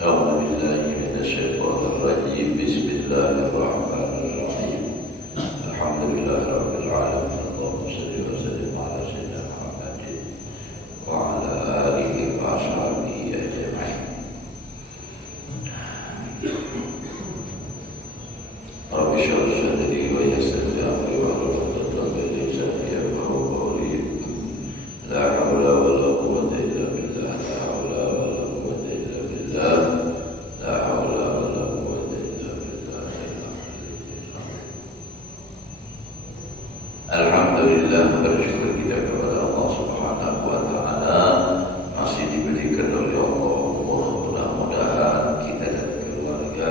أعوذ بالله من الشيطان الرجيم بسم الله الرحمن الرحيم الحمد لله رب العالمين اللهم صل وسلم على سيدنا محمد وعلى آله وأصحابه أجمعين رب اشرح لي صدري ويسر لي أمري واحلل عقدة من لساني يفقهوا قولي لا حول ولا قوة إلا بالله لا حول ولا قوة إلا بالله لا حول ولا قوة إلا بالله Alhamdulillah, bersyukur kita kepada Allah Subhanahu wa Ta'ala masih diberikan oleh Allah umur, mudah-mudahan kita dan keluarga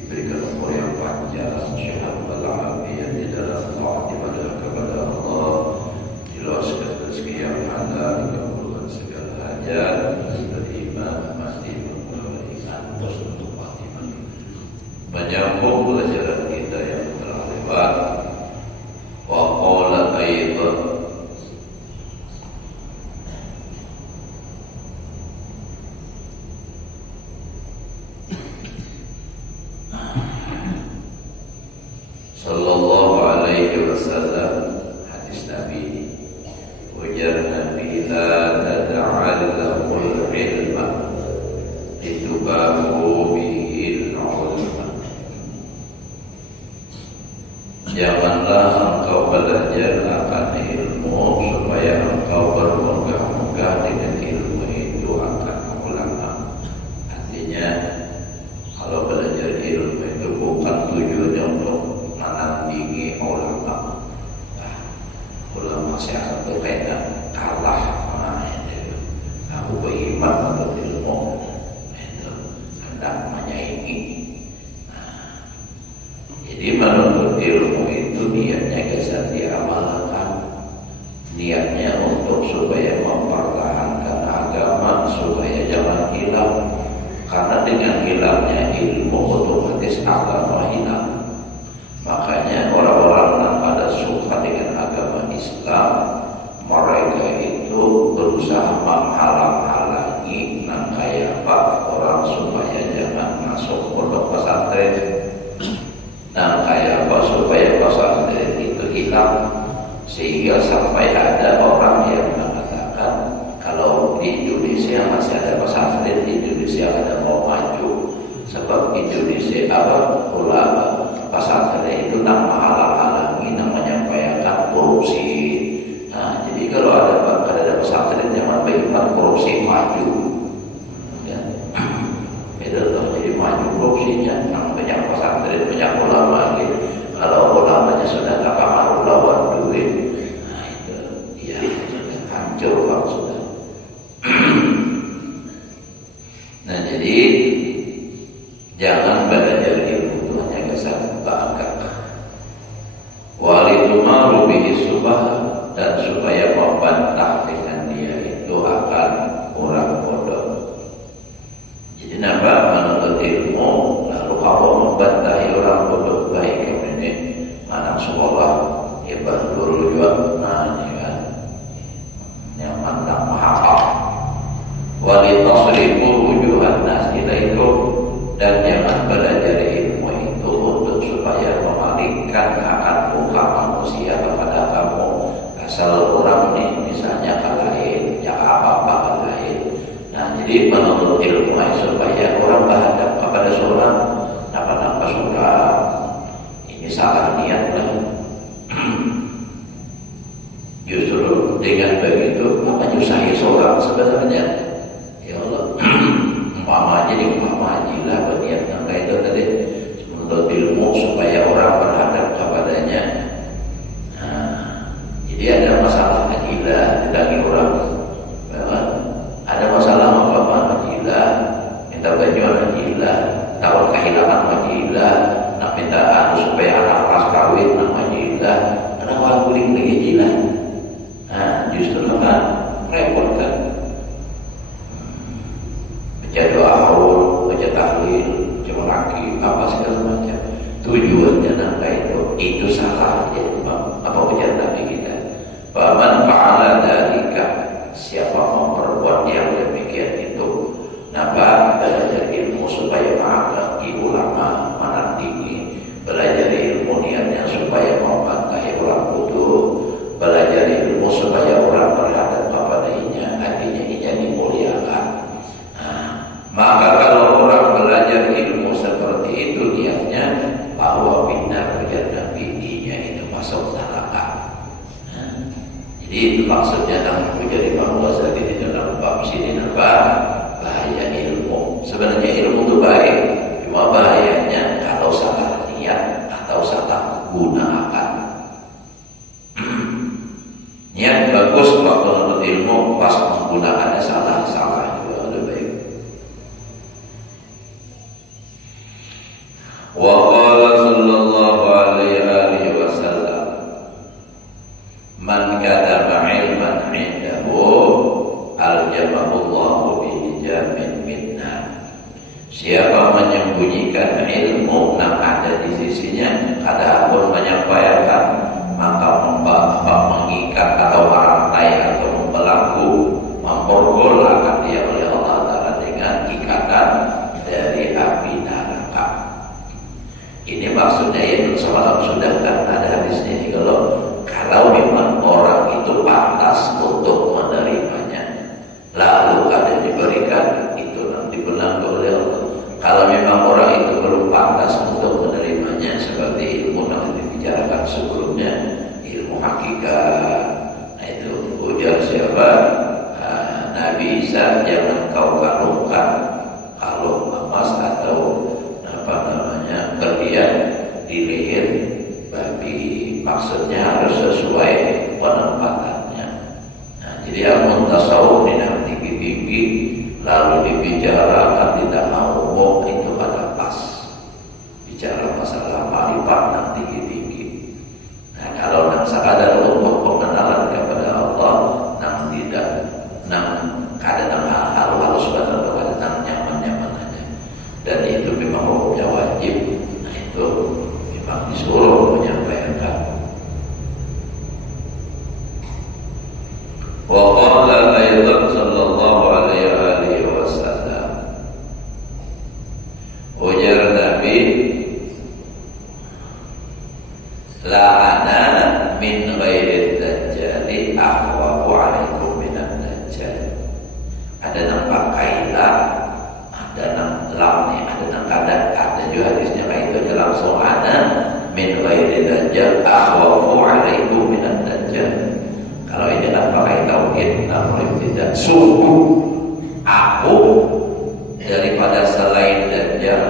diberikan umur yang panjang, sehat walafiat di dalam taat ibadah kepada Allah, diluaskan rezeki yang halal, dikabulkan segala hajat, beriman, mati beriman, untuk mati. Menyambung pelajaran kita yang telah lewat. Wa qala aidan sallallahu alaihi wasallam, hadis Nabi, ujar Nabi, la tad'allamul ilma litubahu bihil ulama. Janganlah engkau belajar akan ilmu supaya engkau bermegah-megah dengan ilmu itu akan ulama. Artinya, kalau belajar ilmu itu bukan tujuannya untuk menandingi ulama. Nah, ulama saya akan berkaitan kalah. Aku beriman untuk ilmu itu hendak menyaingi. Jadi menuntut ilmu itu niatnya kesan diamalkan, niatnya untuk supaya mempertahankan agama, supaya jangan hilang. Karena dengan hilangnya ilmu otomatis agama hilang. Makanya orang-orang yang pada suka dengan agama Islam, mereka itu berusaha menghalang-halangi kayak orang supaya jangan masuk pondok pesantren. Nah, kayak apa supaya pesantren itu hilang, sehingga sampai ada orang yang mengatakan kalau di Indonesia masih ada pesantren, di Indonesia ada mau maju, sebab Indonesia ulama pesantren itu halang-halangi, namanya menyampaikan korupsi. Nah, jadi kalau ada pesantren jangan beriman korupsi maju, ya. Beda loh, jadi maju korupsinya. Banyak pesantren, banyak ulama gitu. Kalau ulamanya sudah tak pengaruh lawan duit, nah itu ya hancur bang sudah. Nah jadi jangan belajar ilmu itu hanya kesan bangga. Walitumaru bihi subah, dan supaya membantah dengan dia itu akan orang bodoh. Jadi nambah menuntut ilmu, lalu kalau membantahi orang bodoh baik ini anak sekolah hebat guru juga, nah ini kan yang mantap mahal. Walitasrifu wujuhan nas ilaiku, dan jangan belajar ilmu itu untuk supaya memalingkan akan muka manusia kepada kamu. Asal orang ini misalnya kalahin, ya apa-apa kalahin. Nah jadi menuntut ilmu supaya orang berhadap kepada seorang apa sudah ini salah niat lah. Justru dengan begitu menyusahi seorang sebenarnya. Ya Allah, umpama haji lah berniat yang kayak itu tadi, menuntut ilmu supaya orang berhadap kepadanya. Nah, jadi ada masalah hajilah bagi orang. Ada masalah apa hajilah, minta baju hajilah, tahu kehilangan hajilah, nak minta supaya anak pas kawin hajilah, kenapa guling hajilah? Nah, justru kan repot kan. Baca doa haul, baca tahlil, baca laki, apa segala macam. Tujuannya nampak itu salah ya, apa ujian Nabi kita. Faman fa'ala dzalika, siapa memperbuat yang demikian itu, nambah belajar Maka kalau orang belajar ilmu seperti itu, niatnya bahwa benar jannah bininya itu masuk neraka. Jadi itu maksudnya yang menjadi Imam Ghazali di dalam bab sini apa? Bahaya ilmu. Sebenarnya ilmu itu baik, cuma bahayanya kalau salah niat atau salah gunakan. Niat bagus waktu menuntut ilmu, pas menggunakannya salah juga lebih baik. Wa qala sallallahu alaihi wasallam, man katama ilman indahu aljamahullahu bihijamin minna. Siapa menyembunyikan ilmu yang ada di sisinya, adapun menyampaikan, maka mengikat atau merantai atau membelenggu, memborgol akan dia oleh Allah Ta'ala dengan ikatan dari api neraka. Ini maksudnya yang semalam sudah kan ada hadisnya ini, kalau memang orang itu pantas untuk menerimanya, lalu ada diberikan, itu nanti dibelenggu oleh Allah. Kalau memang orang itu belum pantas untuk menerimanya, seperti ilmu yang dibicarakan sebelumnya, ilmu hakikat, nah itu ujar siapa? Nabi Isa, jangan kau kalungkan kalung emas atau berlian di leher babi. Maksudnya harus sesuai penempatannya. Nah, jadi ilmu tasawuf yang tinggi-tinggi lalu dibicarakan di tanah umum itu ada pas. Bicara masalah marifat yang tinggi-tinggi. Nah, kalau nak sekadar untuk pengenalan kepada Allah, nang tidak, nang kadang hal halus betul, kadang nyaman aja. Dan itu memang hukumnya wajib. Nah, itu memang disuruh menyampaikan. Wa qala aidan sallallahu alaihi wasallam, ujar Nabi, la ana min ghairi dajjali ahwabu alaikum minan dajjal. Ada nampak kailah, ada nam lam nih, ada nam kada, ada juga hadisnya kayak itu langsung, ana min ghairi dajjal ahwabu alaikum minan dajjal. Kalau ini kan pakai tauhid, namun tidak, sungguh aku daripada selain Dajjal,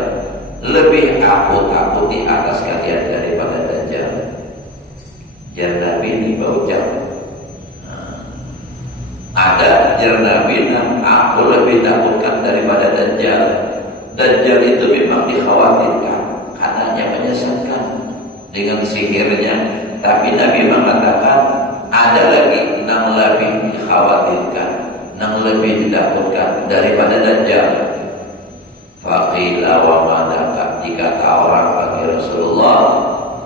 lebih aku takuti atas kalian daripada Dajjal. Nabi ini berucap, ada Nabi yang aku lebih takutkan daripada Dajjal. Dajjal itu memang dikhawatirkan karena menyesatkan dengan sihirnya, tapi Nabi mengatakan ada lagi yang lebih dikhawatirkan, yang lebih ditakutkan daripada Dajjal. Faqila wa madaka, dikata orang bagi Rasulullah,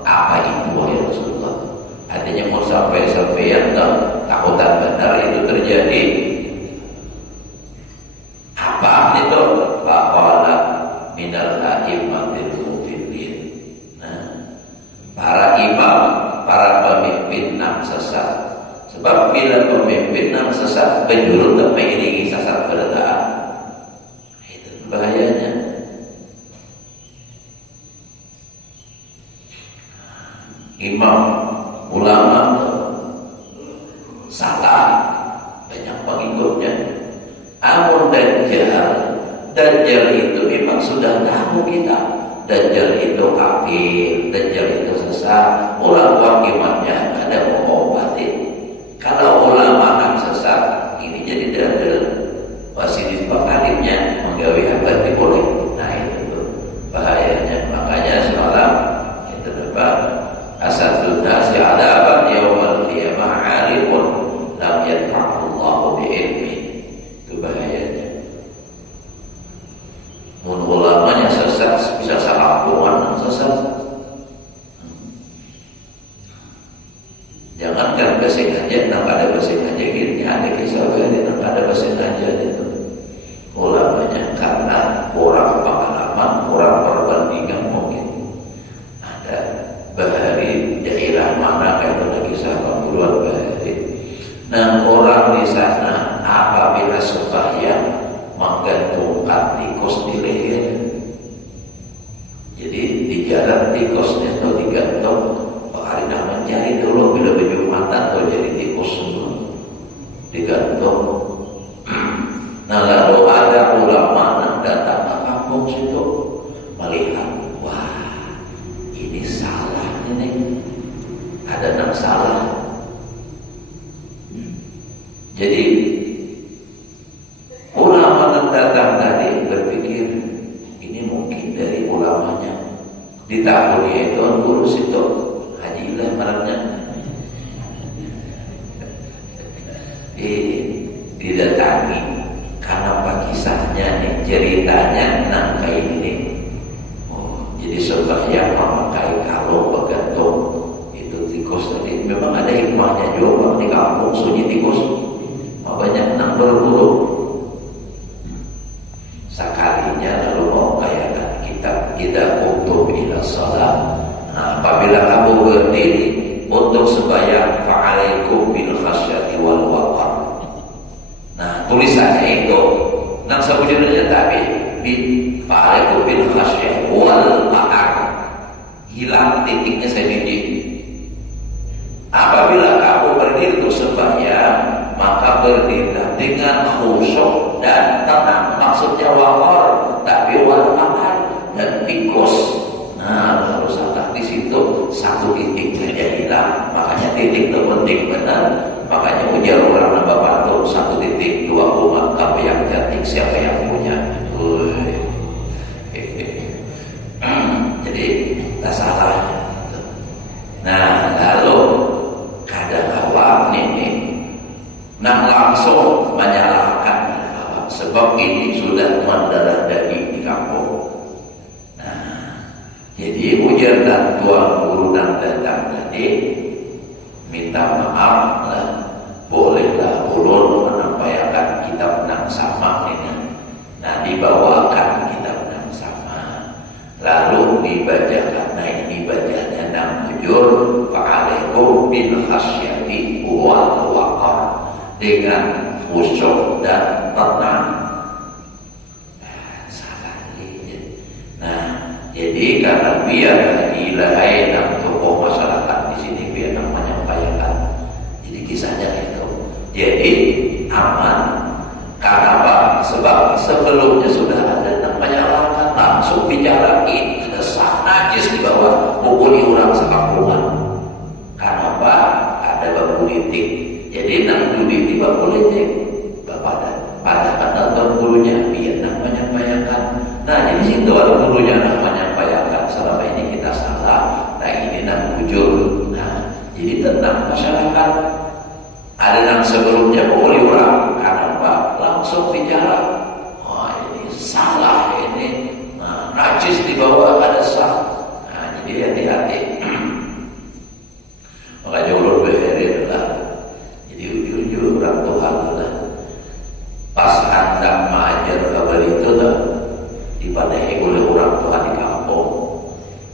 apa itu wahai Rasulullah? Artinya mau sampai yang takutan benar itu terjadi. Apa itu? Faqala minal a'immatil mudillin. Nah, para imam, para pemimpin yang sesat. Sebab bila pemimpin yang sesat penjuru tak mengiringi sesat berdaan, itu bahayanya. Imam, ulama salah, banyak pengikutnya. Amun Dajjal itu memang sudah tahu kita. Dajjal itu kafir, Dajjal itu sesat. Ulama imannya ada mau obati. Kalau ulama yang sesat, ini jadi dalil wasidis pengalimnya menggawi abadi boleh. Nah itu bahayanya. Makanya semalam itu apa? Asadun nasi adaban yaumal qiyamah alimun lam yadfa'ullahu bi'ilmi. Itu bahayanya. Ulamanya sesat bisa salah yang sesat. Jangankan besi aja, tak ada besi di leher. Jadi di jalan tikosnya atau digantung. Pak Arina mencari dulu bila Jumatan atau jadi tikus semua digantung. Nah lalu ada ulama yang datang ke kampung situ melihat, wah ini salah ini, ada yang salah. Jadi ulama yang datang tadi berpikir ini mungkin dari ulamanya, ditakutnya itu guru situ Haji Ilah malamnya didatangi karena apa kisahnya nih, ceritanya nang kayak ini. Oh, jadi sembahyang memakai kalung bergantung itu tikus tadi. Memang ada hikmahnya juga di kampung sunyi tikus. Banyak nang berburu. Sekalinya lalu mau kayakan kitab tidak untuk ila salat. Nah, apabila kamu berdiri untuk sembahyang fa'alaikum bil khasyati wal waqar. Nah, tulisannya itu nang sabujurnya tapi fa'alaikum bil khasyati wal waqar. Hilang titiknya saya biji. Apabila kamu berdiri untuk sembahyang, maka berdirilah dengan khusyuk dan tenang. Maksudnya waqar, tapi wal waqar dan tikus. Nah, lalu salah di situ satu titiknya dia hilang. Makanya titik itu penting benar. Makanya ujar orang Bapak tuh 1 titik 2 umat kamu yang cantik siapa yang punya. Jadi tak salah. Nah, lalu kadang awam ini nah langsung menyalahkan sebab ini sudah mendarah daging di kampung. Jadi ujar dan tuan guru dan datang tadi minta maaf lah, bolehlah ulun menampaikan kitab nang sama ini. Nah dibawakan kitab nang sama, lalu dibacakan. Nah ini bacanya nang ujur fa'alaikum bil khasyati wal waqar, dengan khusyuk dan tenang. Jadi karena biar ilahai dan tokoh masyarakat di sini biar menyampaikan. Jadi kisahnya itu. Jadi aman. Karena apa? Sebab sebelumnya sudah ada yang menyalahkan, langsung bicarain ada sah najis di bawah pukuli orang sekampungan. Karena apa? Ada bab politik. Jadi nang judi di bab politik. Pada kata gurunya biar nak menyampaikan. Nah jadi situ ada gurunya nak menyampaikan selama ini kita salah. Nah ini nak jujur. Nah jadi tentang masyarakat ada yang sebelumnya boleh orang karena apa? Langsung bicara. Oh ini salah ini. Nah, najis di bawah ada sah. Nah jadi hati-hati. Makanya ulun beherin lah. Jadi ujur-ujur orang Tuhan lah. Pas hendak mengajar kabar itu lah dipadahi oleh orang tua di kampung.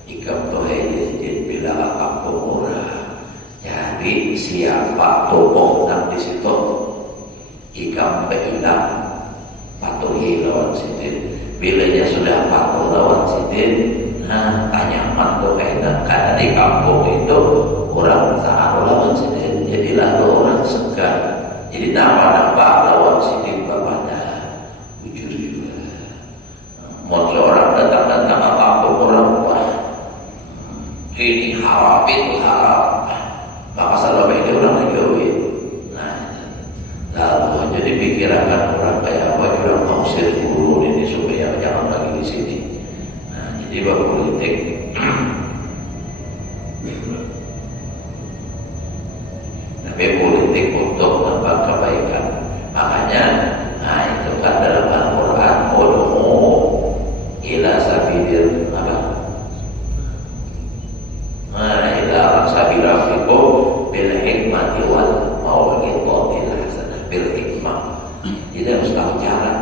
Ikam tohai jadi bila kampung orang. Jadi siapa tokoh nang di situ ikam behilang patuhi lawan situ. Bilanya sudah patuh lawan situ. Nah tanya mantu kaitan karena di kampung itu orang tak lawan situ. Jadilah orang segar. Jadi nama-nama lawan situ. Jujur juga. Mau orang datang-datang apa-apa orang wah ini haram itu haram. Maka salah ini orang ngejauhin. Nah, lalu jadi pikiran orang kayak apa orang mau guru ini supaya jangan lagi di sini. Nah, jadi bab politik. Tapi politik untuk membuat kebaikan. Makanya nah itu kan dalam Al-Quran ud'u ila sabilil apa? Nah ila sabil rafiqo bil hikmati wal mau'izatil hasanah bil hikmah. Jadi harus tahu cara.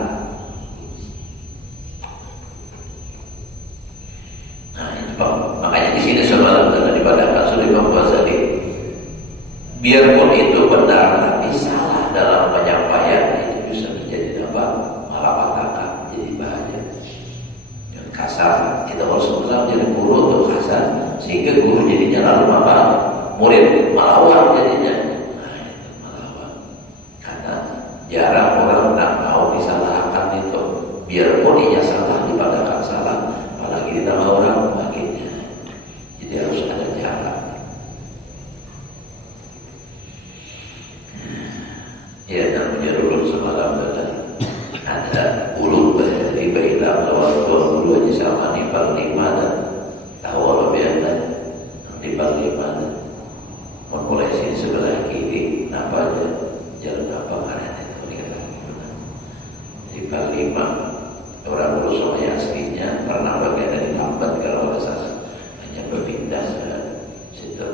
Nah itu Pak. Makanya di sini semalam dengan dipadakan sudah Imam Ghazali. Biarpun itu benar tapi salah dalam penyampaian itu bisa menjadi apa? Malapetaka, jadi bahaya. Hasan. Itu Rasulullah jadi guru untuk Hasan, sehingga guru jadinya lalu apa? Murid melawan jadinya. Nah, itu melawan. Karena jarang orang tak mau disalahkan itu. Biarpun dia salah dipadakan salah, apalagi di tengah orang baginya. Jadi harus ada jarak. Ya, namanya dulu semalam ada ulu dari Bailam lawan dua aja sama di Panglima dan tahu biasa di Panglima mulai sini sebelah kiri apa aja jalan apa ada di Panglima orang Solo yang aslinya pernah bagian dari Lambat kalau nggak salah, hanya berpindah ke situ.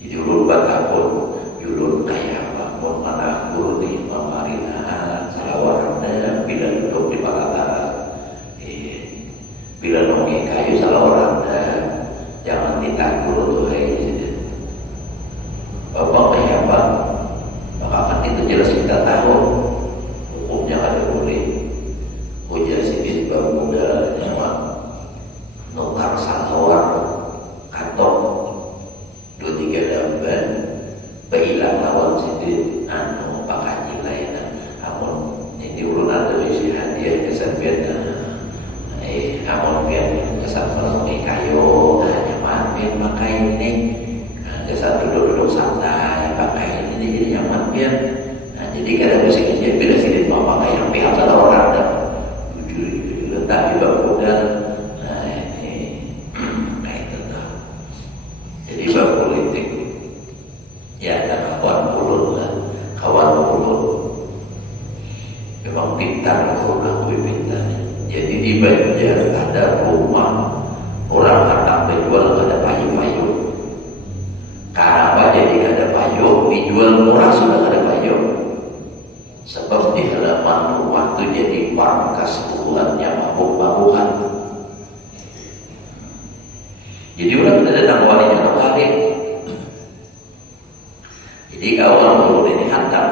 Jadi ulun Batapun ulun kayak mau mana guru di Marina Salawaranda bila duduk di Palatara bila nongi kayu Salawaranda jangan ditanggur tuh bapak kayak apa maka kan itu jelas kita tahu hukumnya ada boleh ujar sini bang muda nyawa nukar salawar kantor 2-3 damban Bailam lawan sini anu pakaji layanan amun ini ulun ada isi hadiah kesampian amun pian kesan pelongi kayu nyaman pian pakai ini kesan duduk-duduk santai pakai ini jadi nyaman pian jadi kadang musik aja bila sini mau pakai yang pihak ada orang dan letak di bak modal ini kayak itu tuh jadi bak politik ya ada kawan ulun lah, kawan ulun memang pintar, aku akui pintar. Jadi di Banjar ada rumah orang hendak menjual ada payung-payung. Kenapa jadi ada payung dijual murah sudah ada payung? Sebab di halaman rumah itu jadi markas Tuhannya mabuk-mabukan. Jadi orang tidak datang walinya balik. Jadi kawan dulu ini hantam,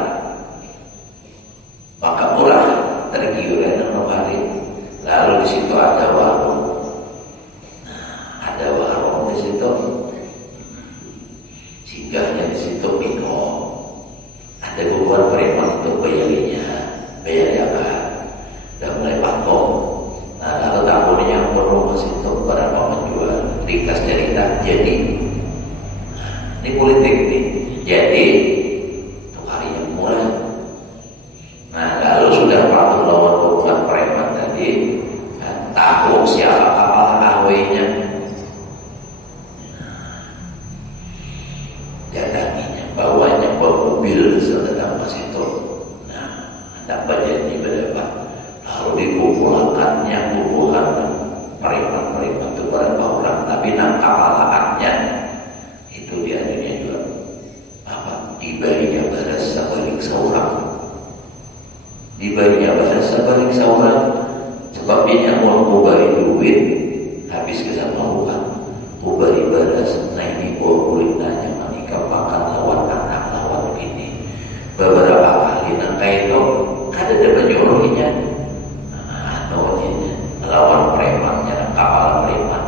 maka murah tergiur dan hari. Lalu di situ ada warung, ada warung di situ, singgahnya di situ minum. Ada beberapa preman untuk bayar apa? Dan mulai patok. Nah lalu tamunya rumah situ berapa menjual, ringkas cerita. Jadi ini politik nih. Jadi itu hari yang murah. Nah lalu sudah patuh lawan bukan preman tadi tahu siapa kapal ahwenya datanginya bawanya bawa mobil sedang pas itu. Nah dapat janji berapa lalu dikumpulkannya kumpulkan preman itu berapa orang tapi nak kapalaannya itu dia juga dibarinya balas sabalik seorang sebab dia mau kubari duit habis kesamaan kubari balas nah ini kulit nanya menikah makan lawan anak lawan ini beberapa kali nangka itu kada ada penjuruhnya lawan premannya kapal preman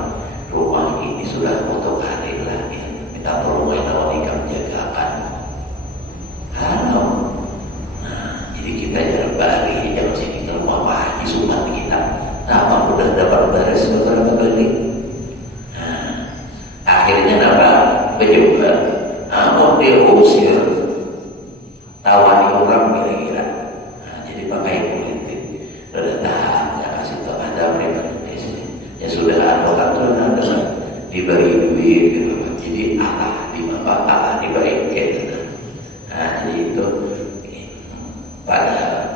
rumah ini sudah untuk hari lagi minta tolong lawan ikan jagakan. Jadi kita jangan balik, jangan sini ke rumah Pak Haji Sumat kita. Nama udah dapat beres beberapa kali. Akhirnya apa? Berjumpa. Mau diusir, tawani orang kira-kira. Jadi pakai politik. Udah tahan, ya kasih tahu ada mereka di sini. Ya sudah advokat itu ada diberi duit gitu. Jadi Allah di mana Allah diberi gitu. Jadi itu pada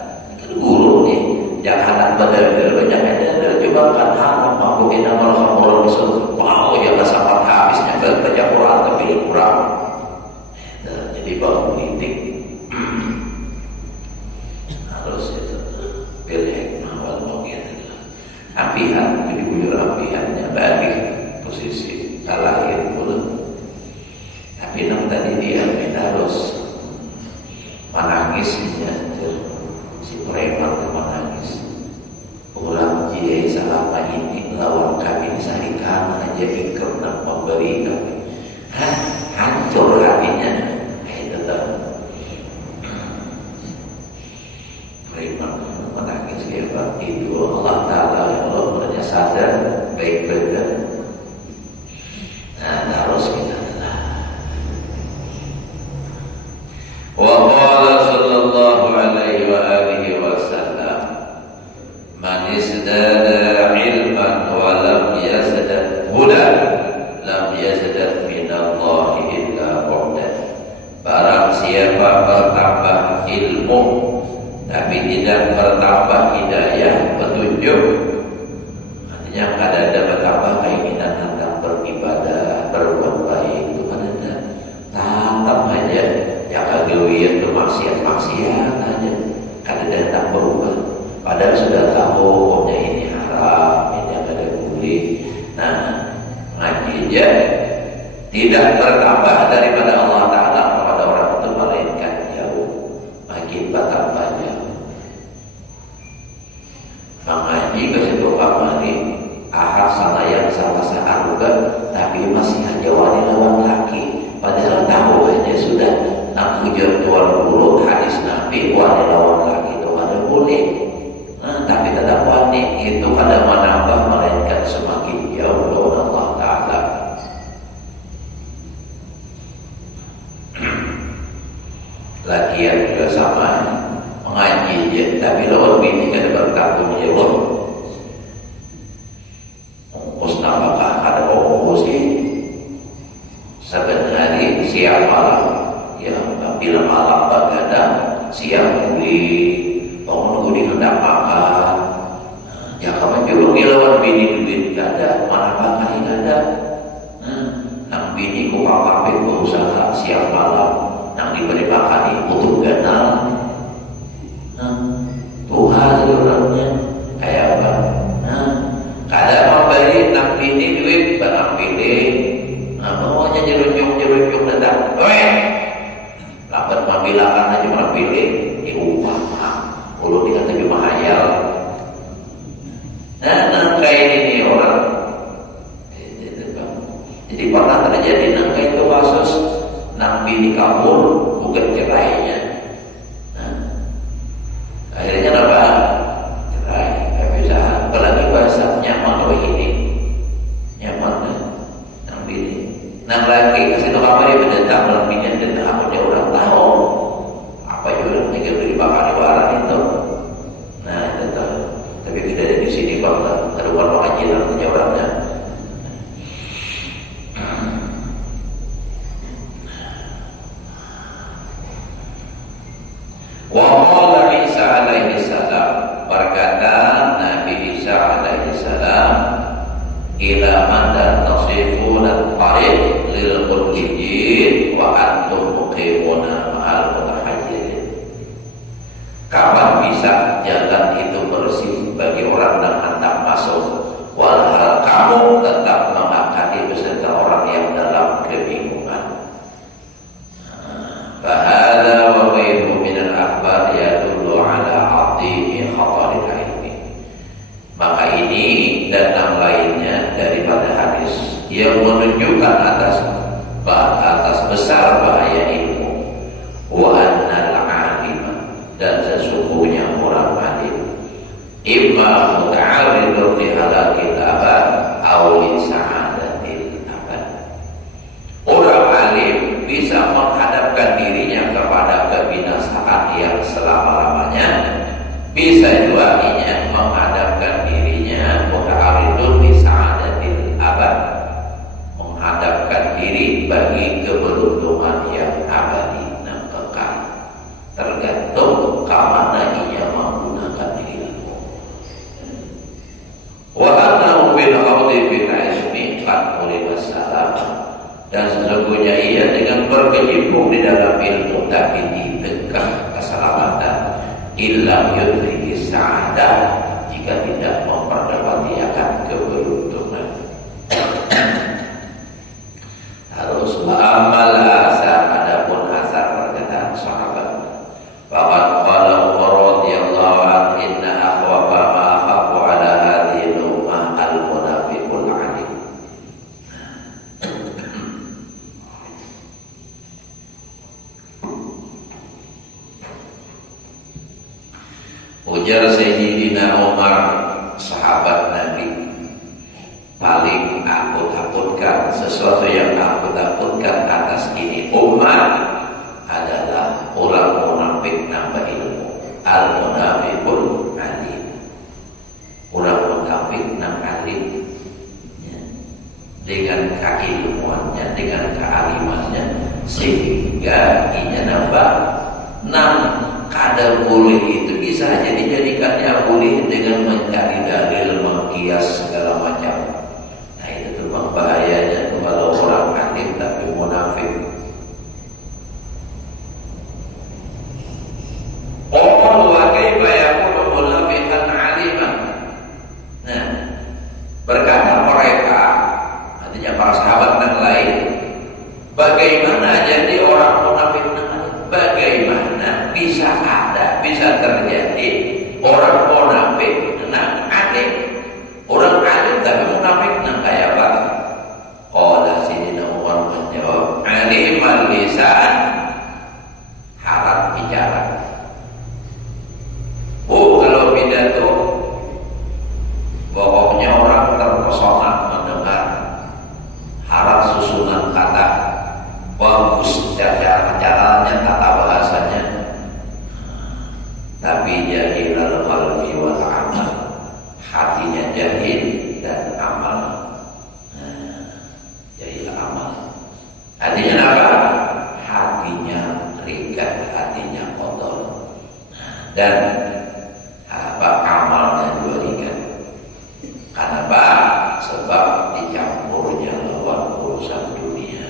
guru nih jangan banyak ada coba kan hal mau kita malah orang bisa mau ya masalah habisnya baca Quran tapi kurang jadi bau politik harus itu pilih awal mau gitu apihan jadi bujur apihannya bagi posisi kalahin dulu tapi nam tadi dia harus menangisnya si preman menangis ulang jie selama ini lawan dia ikut nak memberi tapi hancur hatinya. Tetap beriman menangis hebat itu Allah Ta'ala yang Allah punya sadar baik-baik. Nah harus kita telah. Wa qala sallallahu alaihi wa alihi wasallam man izdada ilman wa lam yazdad huda lam yazdad minallahi illa bu'da. Barang siapa bertambah ilmu tapi tidak bertambah hidayah petunjuk, artinya ada bertambah keinginan tentang beribadah berbuat baik itu kan ada tetap aja yang kagawiyah itu maksiat aja kan ada tak berubah padahal sudah tahu hukumnya ini haram ini yang ada boleh. Nah ngaji aja tidak bertambah daripada Allah Ta'ala kepada orang itu melainkan jauh makin bertambah jauh. Mengaji ke situ kamari ahad sana yang sama-sama juga tapi masih aja wanita lawan laki padahal tahu aja sudah nak hujur tuan guru hadis Nabi wanita lawan laki itu ada boleh. Tapi tetap wanita itu ada menambah melainkan semakin jauh dari Allah Ta'ala. Lakian juga sama mengaji aja tapi lawan bini kan bertanggung jawab ongkos nafkah ada ongkos sebenarnya siang malam ya bila malam begadang siang beli bangun di hendak makan ya kamu juga lawan bini duit gak ada mana pakai gak ada nang bini ku papapin berusaha siang malam nang diberi makan itu ganal Tuhan jadi orangnya kayak apa kadang memberi nang bini duit barang pilih maunya jerunyuk datang lambat mambilakan aja barang pilih diubah ulu dikata cuma hayal. Nah kayak ini orang jadi pernah terjadi nang itu kasus nang bini kabur bukan cerainya. Akhirnya apa? Cerai. Gak bisa. Apalagi bahasa nyaman loh ini. Nyaman kan? Nang bini. Nang lagi kasih tau kabar dia mendatang dalam bini dan aku dia orang tahu apa juga tinggal di bakar barang itu. Nah itu tahu. Tapi tidak ada di sini kalau ada orang haji nantinya orangnya. Wa qala Isa alaihi salam berkata Nabi Isa alaihi salam ila man tasifuna al-tariq lil muttaqin wa antum muqimuna ma'al mutahajjirin. Kapan bisa jalan itu bersih bagi orang yang hendak masuk walhal kamu tetap mengakali beserta orang yang dalam kebingungan. Fahada wa ghairuhu min al-akhbar yadullu ala 'azimi khataril ilmi. Maka ini dan yang lainnya daripada hadis yang menunjukkan atas besar bahaya ilmu. Wa annal 'alima dan sesungguhnya orang alim imma muta'arridun fi halakil abad aw li sa'adatil abad. Orang alim bisa menghadapkan dirinya kepada kebinasaan yang selama-lamanya, bisa juga menghadapkan dirinya muta'arridun li sa'adatil abad, menghadapkan diri bagi keberuntungan yang abadi dan kekal. Tergantung kemana ia menggunakan ilmu. Wa annahu bil ardi bil ilmi qad masalah. Dan sesungguhnya ia dengan berkecimpung di dalam ilmu tapi di tengah keselamatan illam yudriki sa'adah jika tidak memperdapati akan keberuntungan. Harus amal asar adapun asar perkataan sahabat. Faqad qala Umar radhiyallahu anhu inna akhwafa ma akhafu ala hadhihi al-ummah al-munafiqul alim. Ujar Sayyidina Umar, sahabat Nabi, paling aku takutkan, sesuatu yang aku takutkan atas ini umat adalah orang munafik nambah ilmu. Al-munafiqun alim. Orang munafik nambah alim, ya. Dengan keilmuannya, dengan kealimannya, sehingga ia nambah kadar boleh itu bisa saja dijadikannya boleh dengan mencari dalil, mengkias segala macam. Nah itu memang bahayanya kalau orang alim tapi munafik. Wa kaifa yakunu munafiqan aliman. Nah, berkata mereka, artinya para sahabat yang lain, bagaimana jadi orang munafik? Bagaimana bisa ada, bisa terjadi orang munafik nang alim? Orang alim tapi munafik nang kayak apa? Qala Sayyidina Umar menjawab, alimal lisan, harap bicara. Kalau pidato, pokoknya orang terpesona mendengar, harap susunan kata, bagus caranya, tata bahasanya, tapi jahil al-qalbi wal amal, hatinya jahil dan amal. Jahil amal artinya apa? Hatinya ringkat, hatinya kotor, dan amalnya juga ringan. Kenapa? Sebab dicampurnya lawan urusan dunia.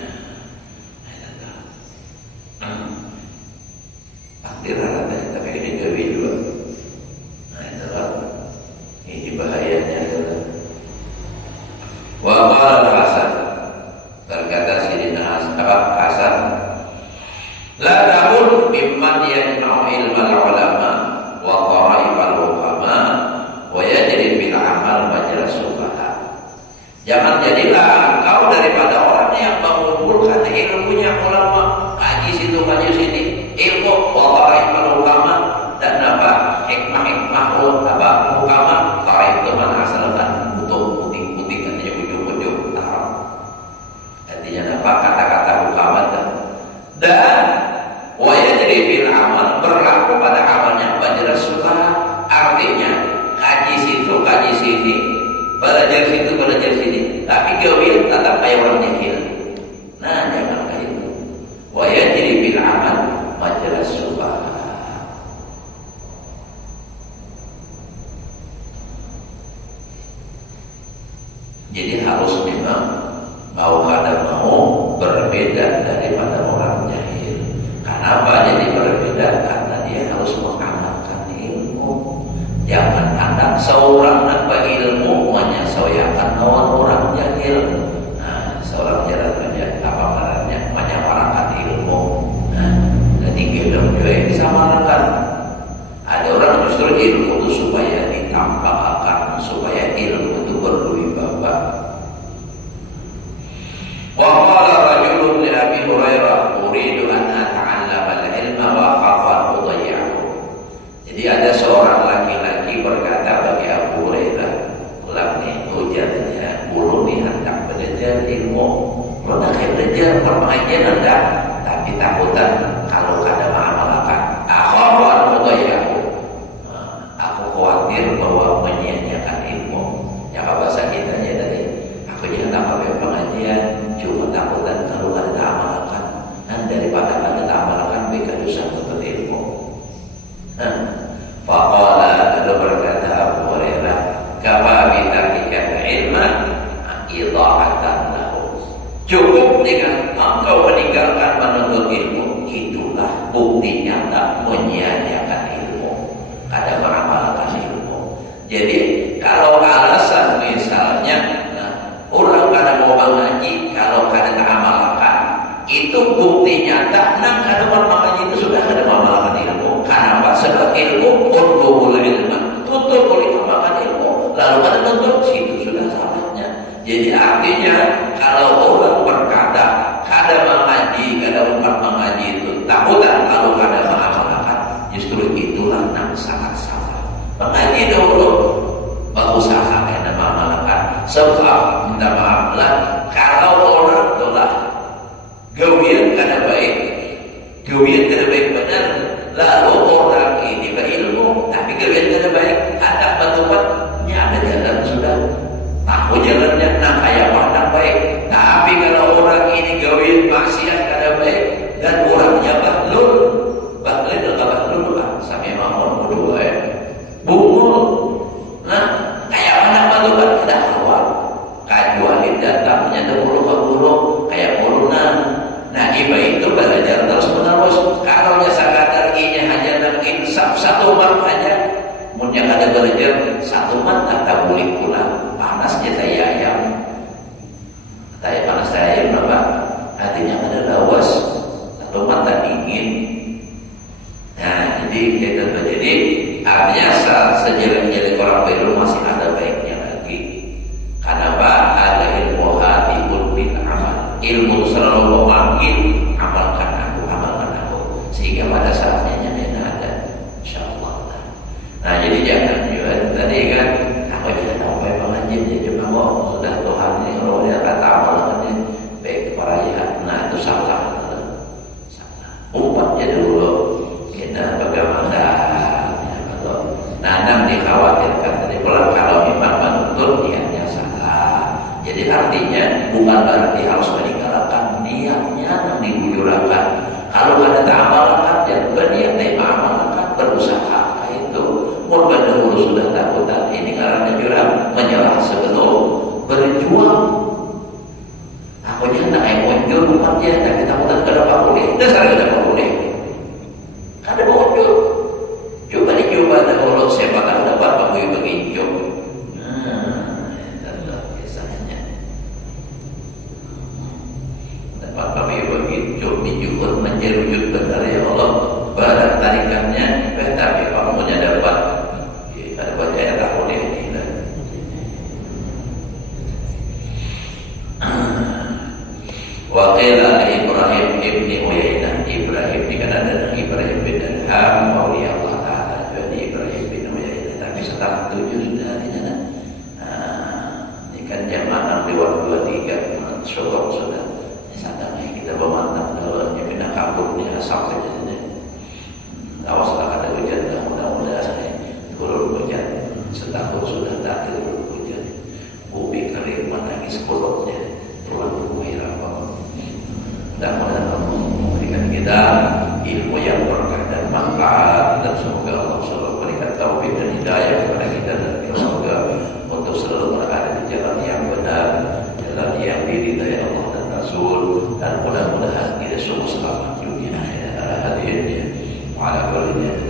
Takdiran ada, tapi ini gawe juga. Nah itulah, ini bahayanya adalah. Wa qala Hasan, berkata Sayyidina Hasan, la taqul mimman yajma'u ilmal ulama wa qara'ibal ulama wa yajri bil amal majra subaha. Jangan jadilah kau daripada orang yang mengumpulkan ilmunya ulama, kaji situ kaji sini, ilmu wa qara'ibal ulama, dan apa hikmah-hikmah ulama, qara'ib teman asalkan untuk putih-putih katanya ujung-ujung haram. Artinya apa? Kata-kata ulama dan wa yajri bil amal, berlaku pada amalnya majra subaha. Artinya kaji situ kaji sini, belajar situ belajar sini, tapi gawil tetap kayak orang jahil. Nah jangan kayak itu. Wa yajri bil amal majra subaha. Jadi harus memang mau kada mau berbeda daripada orang jahil. Kenapa jadi berbeda? Karena dia harus mengamalkan ilmu. Jangan ada seorang nambah ilmu menyesuaikan lawan orang jahil. Nah, seorang jalan apa marahnya menyamakan ilmu. Nah, jadi ilmu juga bisa marahkan. Ada orang justru ilmu itu supaya ditampakkan, supaya ilmu itu berwibawa. Wa qala rajulun li Abi Hurairah, uridu an ata'allama al-ilma wa akhafu an udayyahu. Jadi ada seorang laki-laki berkata bagi Abu Hurairah, pulang nih ujarnya, belum nih hendak belajar ilmu, belum hendak belajar pengajian hendak, tapi takutan kalau kada mengamalkan. Akhafu an udayyahu. Aku khawatir bahwa menyia-nyiakan ilmu. Ya bahasa kita ya tadi, aku jangan pakai pengajian, cuma takutan kalau kada amalkan. Dan daripada kada amalkan, mereka dosa untuk ilmu. Faqala, lalu berkata Abu Hurairah, kafa bi tarikal ilma idha'atan lahu. Cukup dengan engkau meninggalkan menuntut ilmu, itulah bukti nyata menyia-nyiakan ilmu, kada mengamalkan ilmu. Jadi kalau alasan misalnya orang kada mau mengaji kalau kada mengamalkan, itu bukti nyata nang kada mau mengaji itu sudah kada mengamalkan ilmu. Kenapa? Sebab ilmu utlubul ilma, tuntut oleh mengamalkan ilmu, lalu kada tuntut, situ sudah salahnya. Jadi artinya kalau orang berkata kada mengaji, kada umpat mengaji itu takutan kalau kada mengamalkan, justru itulah yang sangat salah. ini dahulu berusaha karena makan. Sebab minta maaf lah, kalau orang telah gawian kada baik, benar, lalu orang ini berilmu tapi gawian kada baik, ada batu-batunya, ada jalan sudah tahu jalannya, nak kayak mana baik. Tapi kalau orang ini gawian maksiat kada baik dan orangnya bahlul sampai mamon berdua ya, bungul. Nah, kayak mana batu-batu kada awal, kecuali datangnya dahulu ke burung kayak corona. Nah, iba itu belajar terus menerus. Kalau nya sekadar ini hanya nak insaf satu mat aja, munnya kada belajar satu mat tak boleh pulang. Panasnya saya ayam, panas saya ayam apa? Artinya kada lawas, satu mat tak dingin. Nah, jadi artinya sejelek-jelek orang berilmu masih ada baiknya lagi. Kenapa? Ada ilmu hatiun bil amal. Ilmu selalu memanggil, amalkan aku. Sehingga pada saatnya nyana ada, insyaallah. Nah, jadi jangan juga tadi kan aku tidak tahu apa pengajian dia cuma sudah Tuhan ini kalau dia kata amal kan baik perayaan. Nah, itu salah. Umpatnya dulu kita bagaimana nanam dikhawatirkan tadi pulang kalau memang menuntut niatnya salah. Jadi artinya bukan berarti harus meninggalkan niatnya yang dibujurakan. Kalau ada ta'amalakan dan berniat ta'amalakan berusaha itu pun berdahulu sudah takutan ini karena jurang menyerah sebelum berjuang. Aku jangan emosi umatnya dan kita takutan kenapa boleh dasar kenapa boleh ada bocor. Coba dicoba dahulu siapa tahu dapat pakai begitu. Nah, kisahnya dapat pakai begitu dijujur menjerujut benar ya Allah. Barat tarikannya, tapi kamunya dapat. Ada baca ayat tak boleh ini. Waqila Ibrahim ibni Uyainah. Ibrahim dikatakan Ibrahim bin Adham Mauliyah Allah Ta'ala. Jadi Ibrahim bin Uyainah. Tapi setelah 7 sudah di sana. Ini kan jam 6 lewat 23 syukur sudah. Ini sadar kita memantap dalamnya bina kaburnya sampai di sini. Awaslah ada hujan dah mudah-mudahan turun hujan. Setahun sudah tak turun hujan. Bumi kering menangis kulutnya. Tuhan bumi rahmat. Mudah-mudahan Allah memberikan kita ilmu yang berkah dan manfaat, dan semoga Allah selalu berikan taufik dan hidayah kepada kita, dan semoga untuk selalu berada di jalan yang benar, jalan yang diridai Allah dan Rasul, dan mudah-mudahan kita semua selamat dunia akhirat. Ala hadirnya, ala walinya, dan